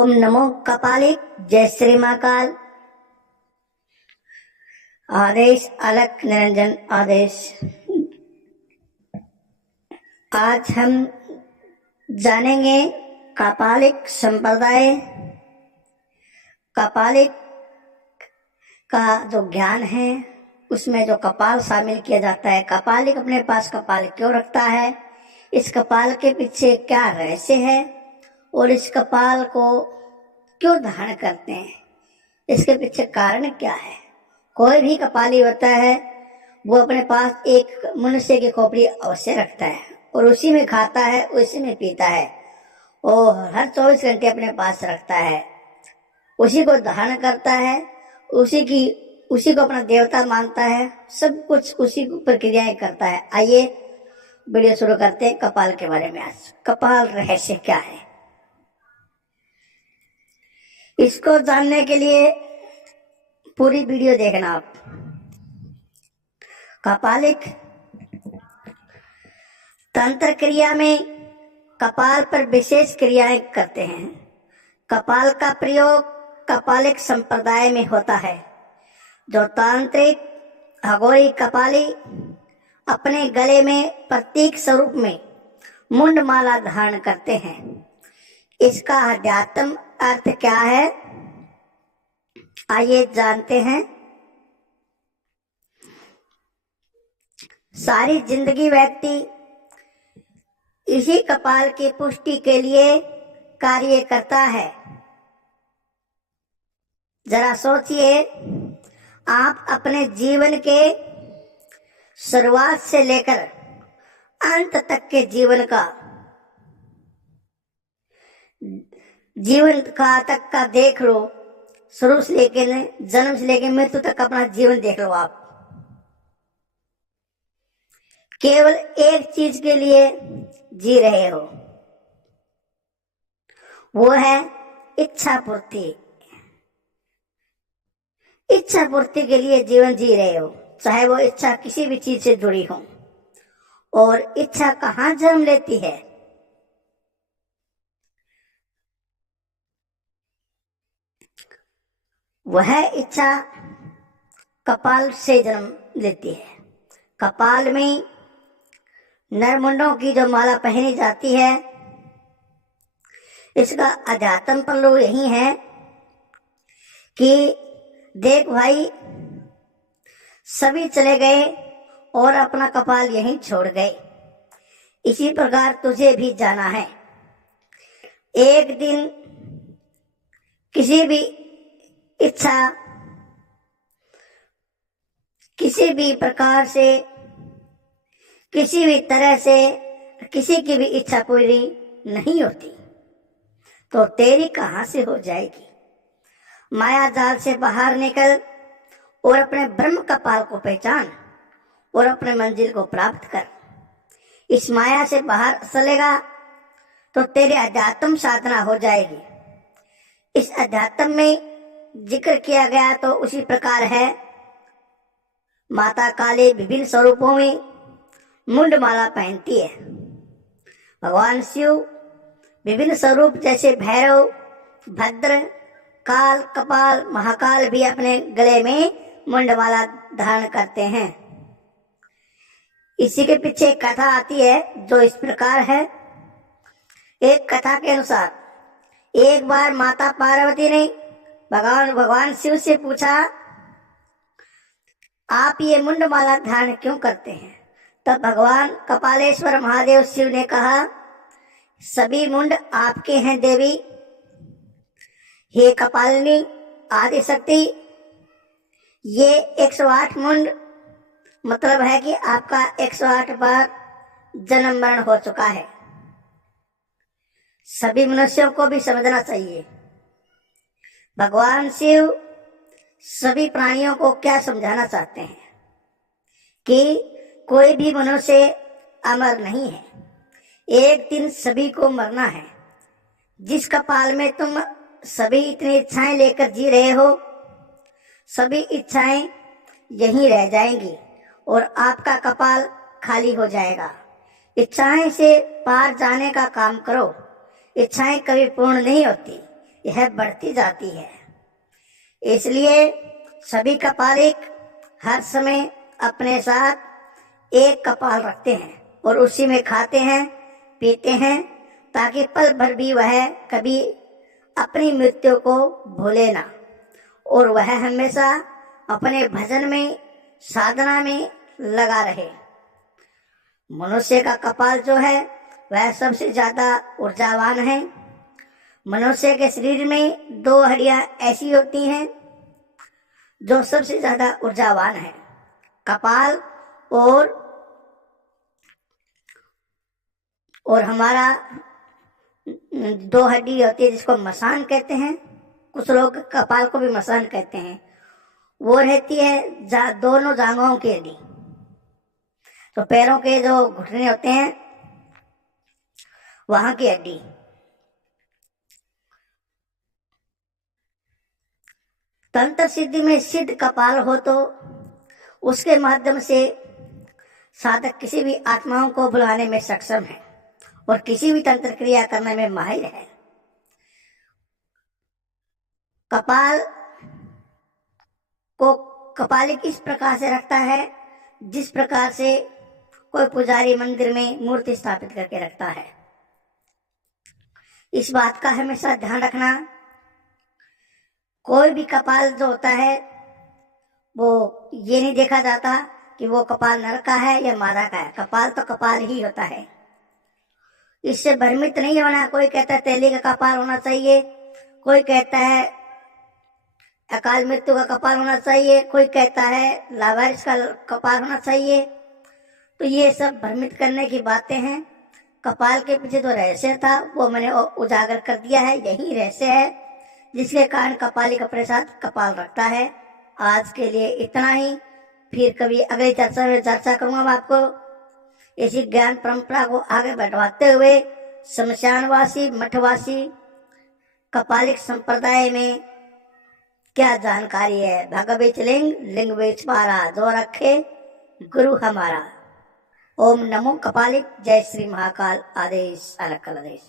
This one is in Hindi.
ओम नमो कपालिक। जय श्री महाकाल। आदेश अलख निरंजन आदेश। आज हम जानेंगे कपालिक संप्रदाय। कपालिक का जो ज्ञान है उसमें जो कपाल शामिल किया जाता है। कपालिक अपने पास कपाल क्यों रखता है, इस कपाल के पीछे क्या रहस्य है और इस कपाल को क्यों धारण करते हैं, इसके पीछे कारण क्या है। कोई भी कपाली होता है वो अपने पास एक मनुष्य की खोपड़ी अवश्य रखता है और उसी में खाता है, उसी में पीता है और हर 24 घंटे अपने पास रखता है, उसी को धारण करता है, उसी को अपना देवता मानता है, सब कुछ उसी को प्रक्रियाएं करता है। आइए वीडियो शुरू करते हैं कपाल के बारे में। आज कपाल रहस्य क्या है, इसको जानने के लिए पूरी वीडियो देखना आप। कपालिक तंत्र क्रिया में कपाल पर विशेष क्रियाएं करते हैं। कपाल का प्रयोग कपालिक संप्रदाय में होता है। जो तांत्रिक अघोरी कपाली अपने गले में प्रतीक स्वरूप में मुंडमाला धारण करते हैं। इसका अध्यात्म अर्थ क्या है, आइए जानते हैं। सारी जिंदगी व्यक्ति इसी कपाल की पुष्टि के लिए कार्य करता है। जरा सोचिए, आप अपने जीवन के शुरुआत से लेकर अंत तक के जीवन तक का देख लो। शुरू से लेकर जन्म से लेकर मृत्यु तक अपना जीवन देख लो। आप केवल एक चीज के लिए जी रहे हो, वो है इच्छा पूर्ति। इच्छा पूर्ति के लिए जीवन जी रहे हो, चाहे वो इच्छा किसी भी चीज से जुड़ी हो। और इच्छा कहाँ जन्म लेती है, वह इच्छा कपाल से जन्म लेती है। कपाल में नरमुंडों की जो माला पहनी जाती है, इसका अध्यात्म पहलू यही है कि देख भाई, सभी चले गए और अपना कपाल यहीं छोड़ गए, इसी प्रकार तुझे भी जाना है। एक दिन किसी भी इच्छा किसी भी प्रकार से, किसी भी तरह से किसी की भी इच्छा पूरी नहीं होती तो तेरी कहां से हो जाएगी। माया जाल से बाहर निकल और अपने ब्रह्म कपाल को पहचान और अपने मंजिल को प्राप्त कर। इस माया से बाहर चलेगा तो तेरी अध्यात्म साधना हो जाएगी। इस अध्यात्म में जिक्र किया गया तो उसी प्रकार है। माता काली विभिन्न स्वरूपों में मुंडमाला पहनती है। भगवान शिव विभिन्न स्वरूप जैसे भैरव, भद्र, काल, कपाल, महाकाल भी अपने गले में मुंडमाला धारण करते हैं। इसी के पीछे एक कथा आती है जो इस प्रकार है। एक कथा के अनुसार एक बार माता पार्वती ने भगवान शिव से पूछा, आप ये मुंडमाला धारण क्यों करते हैं। तब भगवान कपालेश्वर महादेव शिव ने कहा, सभी मुंड आपके हैं देवी। हे कपालिनी आदि शक्ति, ये 108 मुंड मतलब है कि आपका 108 बार जन्म मरण हो चुका है। सभी मनुष्यों को भी समझना चाहिए। भगवान शिव सभी प्राणियों को क्या समझाना चाहते हैं कि कोई भी मनुष्य अमर नहीं है, एक दिन सभी को मरना है। जिस कपाल में तुम सभी इतनी इच्छाएं लेकर जी रहे हो, सभी इच्छाएं यहीं रह जाएंगी और आपका कपाल खाली हो जाएगा। इच्छाएं से पार जाने का काम करो। इच्छाएं कभी पूर्ण नहीं होती, यह बढ़ती जाती है। इसलिए सभी कपालिक हर समय अपने साथ एक कपाल रखते हैं और उसी में खाते हैं पीते हैं, ताकि पल भर भी वह कभी अपनी मृत्यु को भूले ना और वह हमेशा अपने भजन में साधना में लगा रहे। मनुष्य का कपाल जो है वह सबसे ज्यादा ऊर्जावान है। मनुष्य के शरीर में 2 हड्डियां ऐसी होती हैं जो सबसे ज्यादा ऊर्जावान है, कपाल और हमारा 2 हड्डी होती है जिसको मसान कहते हैं, कुछ लोग कपाल को भी मसान कहते हैं। वो रहती है दोनों जांघों की हड्डी, तो पैरों के जो घुटने होते हैं वहां की हड्डी। तंत्र सिद्धि में सिद्ध कपाल हो तो उसके माध्यम से साधक किसी भी आत्माओं को बुलाने में सक्षम है और किसी भी तंत्र क्रिया करने में माहिर है। कपाल को कपालिक इस प्रकार से रखता है जिस प्रकार से कोई पुजारी मंदिर में मूर्ति स्थापित करके रखता है। इस बात का हमेशा ध्यान रखना, कोई भी कपाल जो होता है वो ये नहीं देखा जाता कि वो कपाल नर का है या मादा का है। कपाल तो कपाल ही होता है, इससे भ्रमित नहीं होना। कोई कहता है तेली का कपाल होना चाहिए, कोई कहता है अकाल मृत्यु का कपाल होना चाहिए, कोई कहता है लावारिस का कपाल होना चाहिए। तो ये सब भ्रमित करने की बातें हैं। कपाल के पीछे जो रहस्य था वो मैंने उजागर कर दिया है। यही रहस्य है जिसके कारण कपालिक अपने साथ कपाल रखता है। आज के लिए इतना ही, फिर कभी अगली चर्चा में चर्चा करूंगा। मैं आपको इसी ज्ञान परंपरा को आगे बढ़ाते हुए शमशानवासी मठवासी कपालिक संप्रदाय में क्या जानकारी है, भगवत लिंग लिंग विचारा जो रखे गुरु हमारा। ओम नमो कपालिक। जय श्री महाकाल। आदेश अलग आदेश।